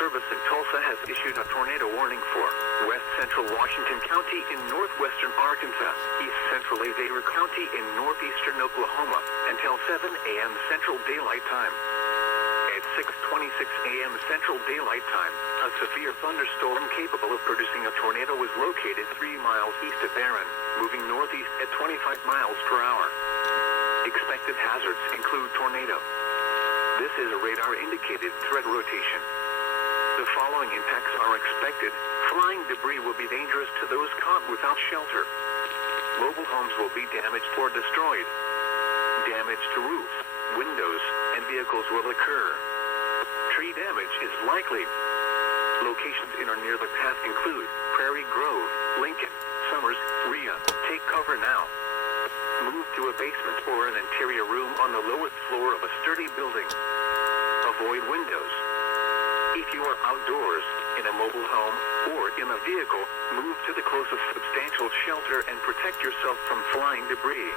Service in Tulsa has issued a tornado warning for west central Washington County in northwestern Arkansas, east central Adair County in northeastern Oklahoma until 7 a.m. Central Daylight Time. At 6:26 a.m. Central Daylight Time, a severe thunderstorm capable of producing a tornado was located 3 miles east of Barron, moving northeast at 25 miles per hour. Expected hazards include tornado. This is a radar-indicated threat rotation. The following impacts are expected. Flying debris will be dangerous to those caught without shelter. Mobile homes will be damaged or destroyed. Damage to roofs, windows, and vehicles will occur. Tree damage is likely. Locations in or near the path include Prairie Grove, Lincoln, Summers, Rhea. Take cover now. Move to a basement or an interior room on the lowest floor of a sturdy building. Avoid windows. If you are outdoors, in a mobile home, or in a vehicle, move to the closest substantial shelter and protect yourself from flying debris.